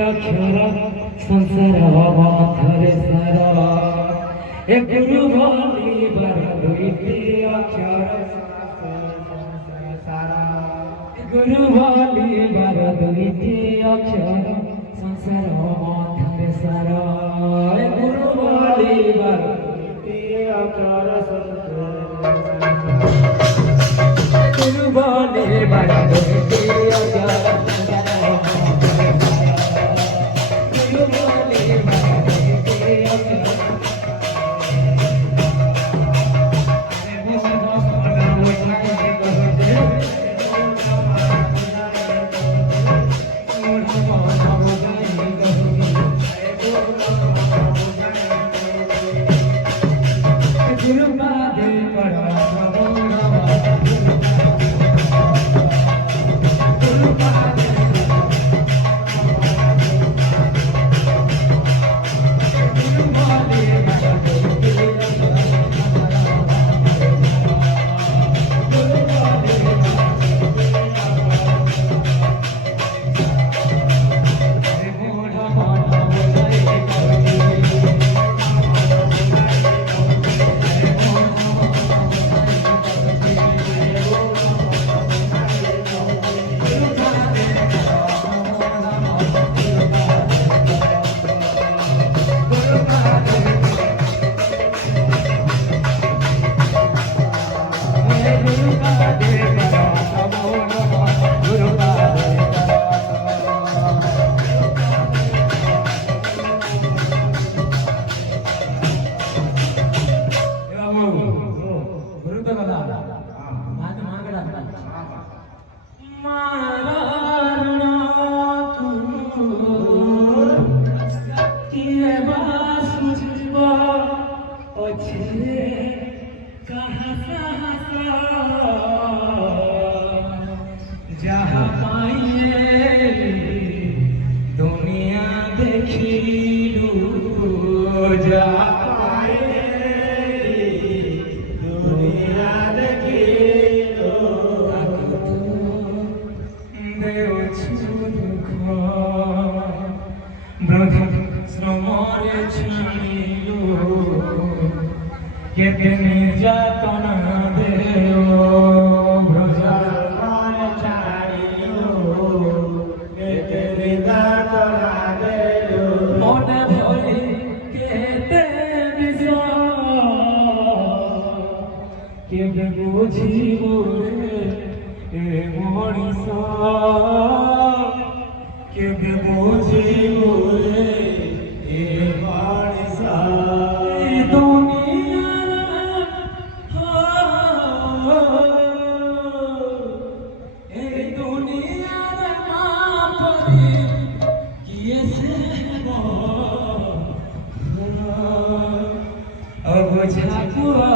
अक्षर संसार माथरे सारा ए गुरु भोली बर दुईटी अक्षर गुरु भोली बर दुईटी अक्षर संसार माथरे सारा ए गुरु भोली बर दुईटी अक्षर गुरु भोली बर दुईटी अक्षर जहाँ पाइए दुनिया देखी जहाँ पाइए दुनिया देखी देव दुख ब्रह्म श्रमरे छाड़ियो केते निर्यातना देव केबे बुझिबो रे ए मଣିଷ केबे बुझिबो रे ए मଣିଷ ए दुनियार ए दुनियार मापरी किए से अब झाकुआ